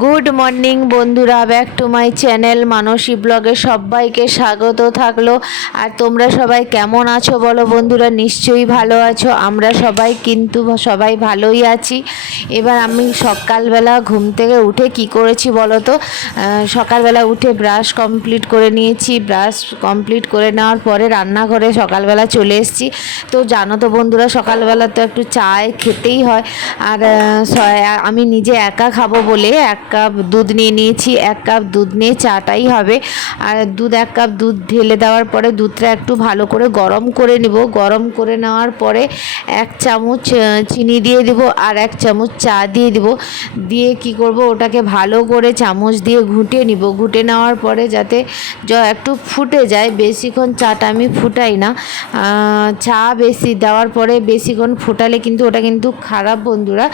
Good morning বন্ধুরা, back to my channel মানসী ব্লগে সবাইকে স্বাগত থাকলো। আর তোমরা সবাই কেমন আছো বলো বন্ধুরা? নিশ্চয়ই ভালো আছো। আমরা সবাই কিন্তু সবাই ভালোই আছি। এবার আমি সকালবেলা ঘুম থেকে উঠে কি করেছি বলো তো? সকালবেলা উঠে ব্রাশ কমপ্লিট করে নিয়েছি। ব্রাশ কমপ্লিট করে নেওয়ার পরে রান্নাঘরে সকালবেলা চলে এসেছি। তো জানো তো বন্ধুরা, সকালবেলা তো একটু চায় খেতেই হয়। আর আমি নিজে একা খাবো বলে 1 কাপ দুধ নিয়ে নিয়েছি। 1 কাপ দুধ নিয়ে চাটাই হবে। আর 1 কাপ দুধ ঢেলে দেওয়ার পরে দুধটা একটু ভালো করে গরম করে নিব। গরম করে নেওয়ার পরে 1 চামচ চিনি দিয়ে দিব আর 1 চামচ চা দিয়ে দিব। দিয়ে কি করব, ওটাকে ভালো করে চামচ দিয়ে ঘুটে নিব। ঘুটে নেওয়ার পরে যাতে একটু ফুটে যায়, বেশিক্ষণ চাটা আমি ফুটাই না। চা বেশি দেওয়ার পরে বেশিক্ষণ ফুটালে কিন্তু ওটা কিন্তু খারাপ বন্ধুরা।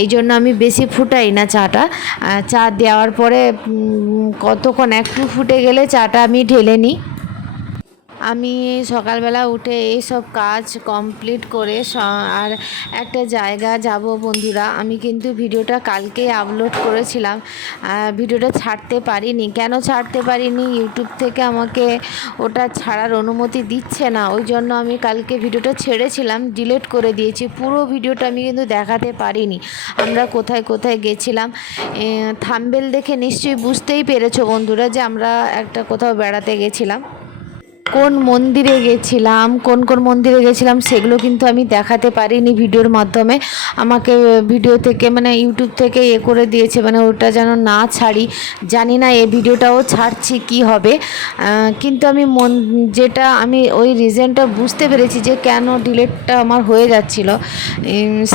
এই জন্য আমি বেশি ফুটাই না চাটা। চা দেওয়ার পরে কতক্ষণ একটু ফুটে গেলে চাটা আমি ঢেলে নিই। আমি সকালবেলা উঠে এই সব কাজ কমপ্লিট করে আর একটা জায়গা যাব বন্ধুরা। আমি কিন্তু ভিডিওটা কালকেই আপলোড করেছিলাম। ভিডিওটা ছাড়তে পারিনি। কেন ছাড়তে পারিনি? ইউটিউব থেকে আমাকে ওটা ছাড়ার অনুমতি দিচ্ছে না। ওই জন্য আমি কালকে ভিডিওটা ছেড়েছিলাম, ডিলিট করে দিয়েছি। পুরো ভিডিওটা আমি কিন্তু দেখাতে পারিনি। আমরা কোথায় কোথায় গেছিলাম থাম্বনেল দেখে নিশ্চয়ই বুঝতেই পেরেছো বন্ধুরা যে আমরা একটা কোথাও বেড়াতে গেছিলাম। কোন মন্দিরে গেছিলাম, কোন কোন মন্দিরে গেছিলাম সেগুলো কিন্তু আমি দেখাতে পারিনি ভিডিওর মাধ্যমে। আমাকে ভিডিও থেকে মানে ইউটিউব থেকে করে দিয়েছে, মানে ওটা যেন না ছাড়ি। জানি না এই ভিডিওটাও ছাড়ছি কি হবে। কিন্তু আমি যেটা আমি ওই রিজনটা বুঝতে পেরেছি যে কেন ডিলেটটা আমার হয়ে যাচ্ছিল।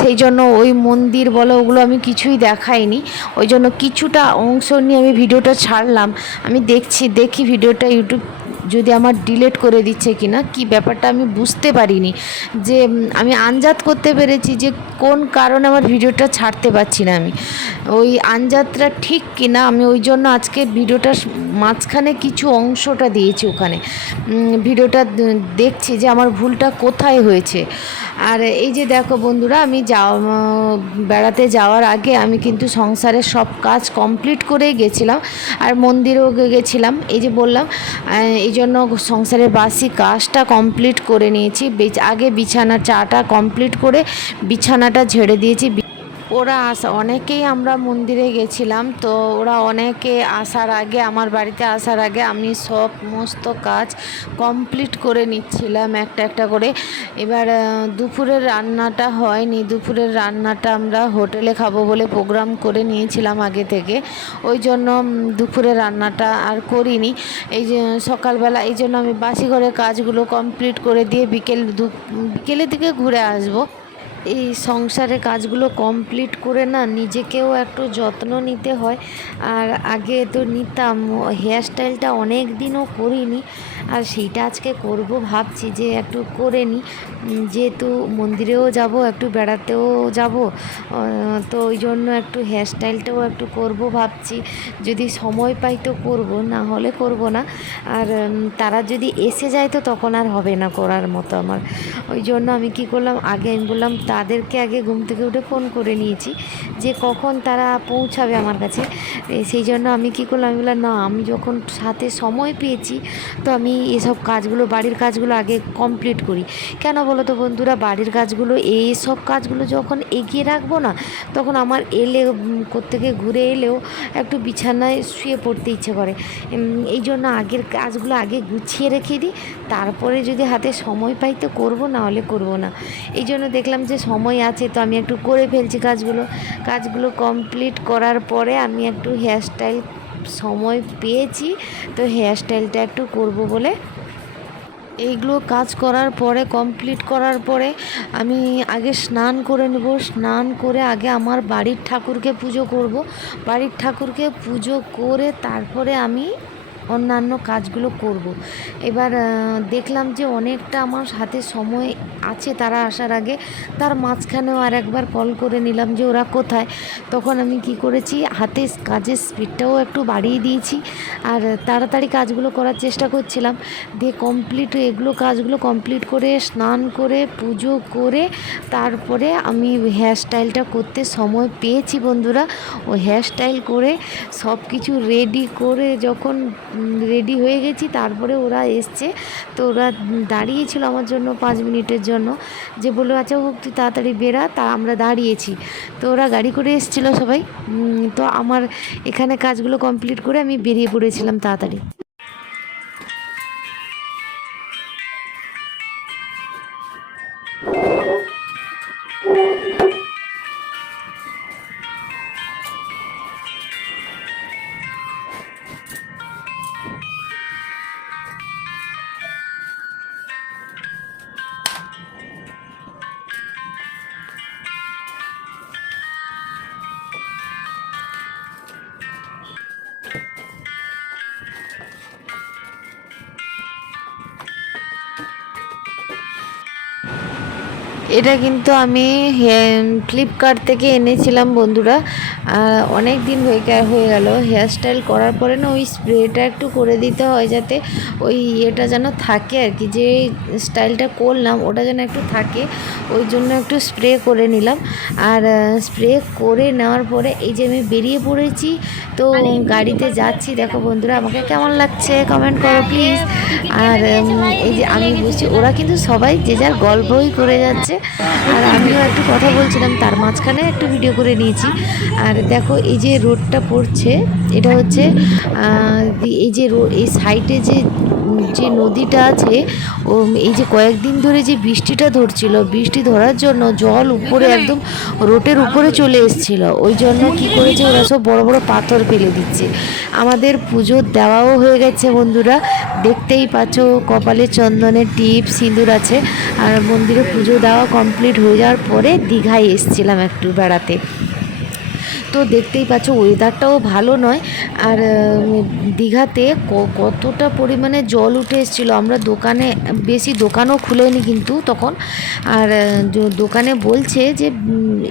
সেই জন্য ওই মন্দির বলো ওগুলো আমি কিছুই দেখাইনি। ওই জন্য কিছুটা অংশ নিয়ে আমি ভিডিওটা ছাড়লাম। আমি দেখি ভিডিওটা ইউটিউব যদি আমার ডিলিট করে দিচ্ছে কি না, কী ব্যাপারটা আমি বুঝতে পারিনি। যে আমি আন্দাজ করতে পেরেছি যে কোন কারণে আমার ভিডিওটা ছাড়তে পারছি না। আমি ওই আন্দাজটা ঠিক কি না, আমি ওই জন্য আজকে ভিডিওটা মাঝখানে কিছু অংশটা দিয়েছি। ওখানে ভিডিওটা দেখছি যে আমার ভুলটা কোথায় হয়েছে। আর এই যে দেখো বন্ধুরা, আমি বেড়াতে যাওয়ার আগে আমি কিন্তু সংসারের সব কাজ কমপ্লিট করেই গেছিলাম। আর মন্দিরেও গেছিলাম, এই যে বললাম। এই জন্য সংসারের বাসি কাজটা কমপ্লিট করে নিয়েছি। আগে চাটা কমপ্লিট করে বিছানাটা ঝেড়ে দিয়েছি। ওরা অনেকেই আমরা মন্দিরে গেছিলাম, তো ওরা অনেকে আসার আগে, আমার বাড়িতে আসার আগে আমি সমস্ত কাজ কমপ্লিট করে নিচ্ছিলাম একটা একটা করে। এবার দুপুরের রান্নাটা হয়নি। দুপুরের রান্নাটা আমরা হোটেলে খাবো বলে প্রোগ্রাম করে নিয়েছিলাম আগে থেকে। ওই জন্য দুপুরের রান্নাটা আর করিনি। এই যে সকালবেলা, এই জন্য আমি বাসি ঘরে কাজগুলো কমপ্লিট করে দিয়ে বিকেলের দিকে ঘুরে আসবো। এই সংসারে কাজগুলো কমপ্লিট করে না নিজেকেও একটু যত্ন নিতে হয়। আর আগে তো নিতাম, হেয়ার স্টাইলটা অনেক দিনও করিনি। আর সেইটা আজকে করব ভাবছি যে একটু করে নিই। যেহেতু মন্দিরেও যাব, একটু বেড়াতেও যাব, তো ওই জন্য একটু হেয়ার স্টাইলটাও একটু করব ভাবছি। যদি সময় পাই তো করব, না হলে করব না। আর তারা যদি এসে যায় তো তখন আর হবে না করার মতো আমার। ওই জন্য আমি কি করলাম, আগে আমি বললাম তাদেরকে আগে ঘুম থেকে উঠে ফোন করে নিয়েছি যে কখন তারা পৌঁছাবে আমার কাছে। সেই জন্য আমি কি করলাম, আমি বললাম না, আমি যখন সাথে সময় পেয়েছি তো আমি এসব কাজগুলো, বাড়ির কাজগুলো আগে কমপ্লিট করি। কেন বলো তো বন্ধুরা, বাড়ির কাজগুলো, এইসব কাজগুলো যখন এগিয়ে রাখবো না, তখন আমার কোত্থেকে ঘুরে এলেও একটু বিছানায় শুয়ে পড়তে ইচ্ছে করে। এই জন্য আগের কাজগুলো আগে গুছিয়ে রেখে দিই, তারপরে যদি হাতে সময় পাই তো করবো, না হলে করবো না। এই জন্য দেখলাম যে সময় আছে তো আমি একটু করে ফেলছি কাজগুলো কমপ্লিট করার পরে আমি একটু হেয়ার স্টাইল সময় পেয়েছি, তো হেয়ার স্টাইলটা একটু করব বলে এইগুলো কাজ করার পরে, কমপ্লিট করার পরে আমি আগে স্নান করে নেব। স্নান করে আগে আমার বাড়ির ঠাকুরকে পুজো করব। বাড়ির ঠাকুরকে পুজো করে তারপরে আমি অন্যান্য কাজগুলো করব। এবার দেখলাম যে অনেকটা আমার হাতে সময় আছে তারা আসার আগে, তার মাঝখানেও আর একবার কল করে নিলাম যে ওরা কোথায়। তখন আমি কি করেছি, হাতে কাজের স্পিডটাও একটু বাড়িয়ে দিয়েছি আর তাড়াতাড়ি কাজগুলো করার চেষ্টা করছিলাম। দিয়ে কাজগুলো কমপ্লিট করে স্নান করে পুজো করে তারপরে আমি হেয়ার স্টাইলটা করতে সময় পেয়েছি বন্ধুরা। ও হেয়ার স্টাইল করে সব কিছু রেডি করে যখন রেডি হয়ে গেছি, তারপরে ওরা এসছে। তো ওরা দাঁড়িয়েছিল আমার জন্য 5 মিনিটের জন্য, যে বললো আচ্ছা হোক তুই তাড়াতাড়ি বেরা, তা আমরা দাঁড়িয়েছি। তো ওরা গাড়ি করে এসেছিলো সবাই। তো আমার এখানে কাজগুলো কমপ্লিট করে আমি বেরিয়ে পড়েছিলাম তাড়াতাড়ি। এটা কিন্তু আমি ফ্লিপকার্ট থেকে এনেছিলাম বন্ধুরা। অনেক দিন হয়ে গেল হেয়ার স্টাইল করার পরে না ওই স্প্রেটা একটু করে দিতে হয়, যাতে ওই ইয়েটা যেন থাকে আর কি, যে স্টাইলটা করলাম ওটা যেন একটু থাকে, ওই জন্য একটু স্প্রে করে নিলাম। আর স্প্রে করে নেওয়ার পরে এই যে আমি বেরিয়ে পড়েছি, তো গাড়িতে যাচ্ছি। দেখো বন্ধুরা আমাকে কেমন লাগছে কমেন্ট করো প্লিজ। আর এই যে আমি বুঝছি ওরা কিন্তু সবাই যে যার গল্পই করে যাচ্ছে, আর আমিও একটু কথা বলছিলাম, তার মাঝখানে একটু ভিডিও করে নিয়েছি। আর দেখো এই যে রোডটা পড়ছে, এটা হচ্ছে এই যে এই সাইডে যে নদীটা আছে, ও এই যে কয়েকদিন ধরে যে বৃষ্টিটা ধরছিল, বৃষ্টি ধরার জন্য জল উপরে একদম রোডের উপরে চলে এসেছিলো। ওই জন্য কি করেছে ওরা সব বড় বড় পাথর ফেলে দিচ্ছে। আমাদের পুজো দেওয়াও হয়ে গেছে বন্ধুরা, দেখতেই পাচ্ছ কপালে চন্দনের টিপ সিঁদুর আছে। আর মন্দিরে পুজো দেওয়া কমপ্লিট হয়ে যাওয়ার পরে দীঘায় এসেছিলাম একটু বেড়াতে। তো দেখতেই পাচ্ছ ওয়েদারটাও ভালো নয়। আর দীঘাতে কতটা পরিমাণে জল উঠে এসেছিলো। আমরা বেশি দোকানও খুলেনি কিন্তু তখন। আর দোকানে বলছে যে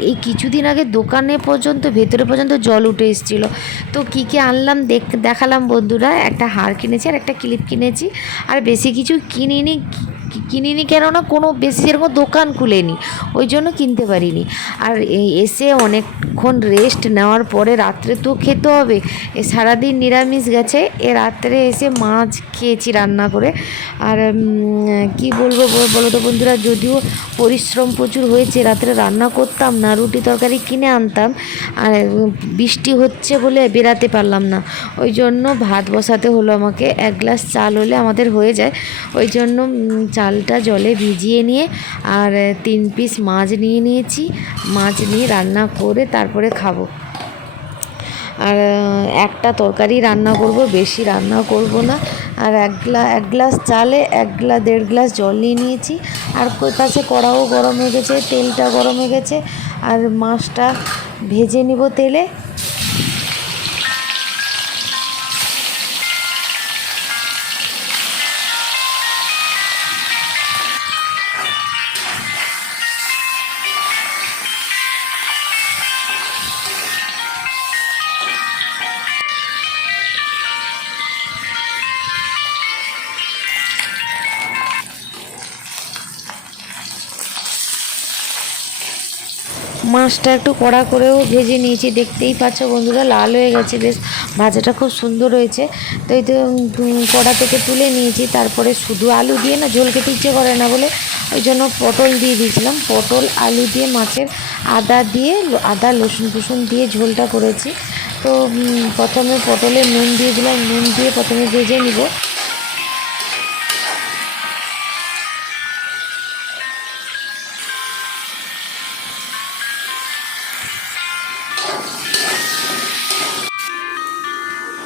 এই কিছুদিন আগে দোকানে পর্যন্ত ভেতরে পর্যন্ত জল উঠে এসেছিলো। তো কী কী আনলাম দেখালাম বন্ধুরা। একটা হার কিনেছি আর একটা ক্লিপ কিনেছি, আর বেশি কিছু কিনিনি কেননা কোনো বেশি সেরকম দোকান খুলেনি, ওই জন্য কিনতে পারিনি। আর এসে অনেকক্ষণ রেস্ট নেওয়ার পরে রাত্রে তো খেতে হবে, সারাদিন নিরামিষ গেছে, রাত্রে এসে মাছ খেয়েছি রান্না করে। আর কি বলবো বলো তো বন্ধুরা, যদিও পরিশ্রম প্রচুর হয়েছে, রাত্রে রান্না করতাম না, রুটি তরকারি কিনে আনতাম। আর বৃষ্টি হচ্ছে বলে বেরাতে পারলাম না, ওই জন্য ভাত বসাতে হলো আমাকে। 1 গ্লাস চাল হলে আমাদের হয়ে যায়, ওই জন্য চালটা জলে ভিজিয়ে নিয়ে আর 3 পিস মাছ নিয়ে নিয়েছি। মাছ নিয়ে রান্না করে তারপরে খাবো। আর একটা তরকারি রান্না করব, বেশি রান্না করব না। আর 1 গ্লাস চালে 1.5 গ্লাস জল নিয়ে নিয়েছি। আর পাশে কড়াও গরম হয়ে গেছে, তেলটা গরম হয়ে গেছে, আর মাছটা ভেজে নিব তেলে। মাছটা একটু কড়া করেও ভেজে নিয়েছি, দেখতেই পাচ্ছ বন্ধুরা লাল হয়ে গেছে, বেশ ভাজাটা খুব সুন্দর হয়েছে। তো এই তো কড়া থেকে তুলে নিয়েছি। তারপরে শুধু আলু দিয়ে না ঝোল খেতে ইচ্ছে করে না বলে ওই জন্য পটল দিয়ে দিয়েছিলাম। পটল আলু দিয়ে মাছের আদা রসুন দিয়ে ঝোলটা করেছি। তো প্রথমে পটলে নুন দিয়ে দিলাম, নুন দিয়ে প্রথমে ভেজে নিব।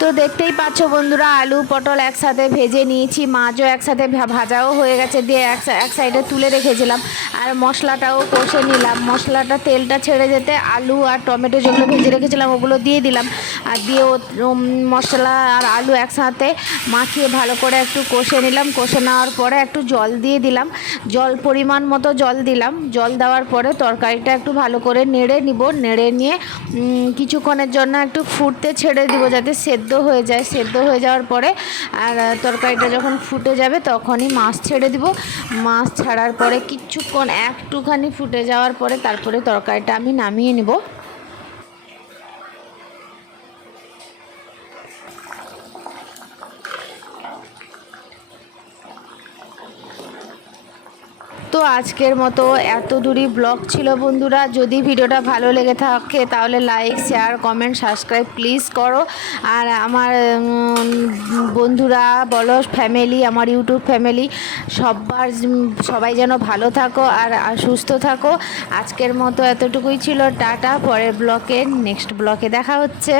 তো দেখতেই পাচ্ছ বন্ধুরা, আলু পটল একসাথে ভেজে নিয়েছি, মাছও একসাথে ভাজাও হয়ে গেছে, দিয়ে এক সাইডে তুলে রেখেছিলাম। আর মশলাটাও কষে নিলাম। মশলাটা তেলটা ছেড়ে যেতে আলু আর টমেটো যেগুলো ভেজে রেখেছিলাম ওগুলো দিয়ে দিলাম, আর দিয়ে মশলা আর আলু একসাথে মাখিয়ে ভালো করে একটু কষে নিলাম। কষে নেওয়ার পরে একটু জল দিয়ে দিলাম, জল পরিমাণ মতো জল দিলাম। জল দেওয়ার পরে তরকারিটা একটু ভালো করে নেড়ে নিব, নেড়ে নিয়ে কিছুক্ষণের জন্য একটু ফুটতে ছেড়ে দিব যাতে সেদ্ধ হয়ে যায়। সেদ্ধ হয়ে যাওয়ার পরে আর তরকারিটা যখন ফুটে যাবে তখনই মাছ ছেড়ে দিব। মাছ ছাড়ার পরে কিছুক্ষণ একটুখানি ফুটে যাওয়ার পরে তারপরে তরকারিটা আমি নামিয়ে নেব। তো আজকের মতো এত দূরই ব্লগ ছিল বন্ধুরা। যদি ভিডিওটা ভালো লেগে থাকে তাহলে like, share, comment, subscribe please করো। আর আমার বন্ধুরা বলো, ফ্যামিলি, আমার ইউটিউব ফ্যামিলি সবাই যেন ভালো থাকো আর সুস্থ থাকো। আজকের মতো এতটুকুই ছিল, টাটা। পরের ব্লগে, নেক্সট ব্লগে দেখা হচ্ছে।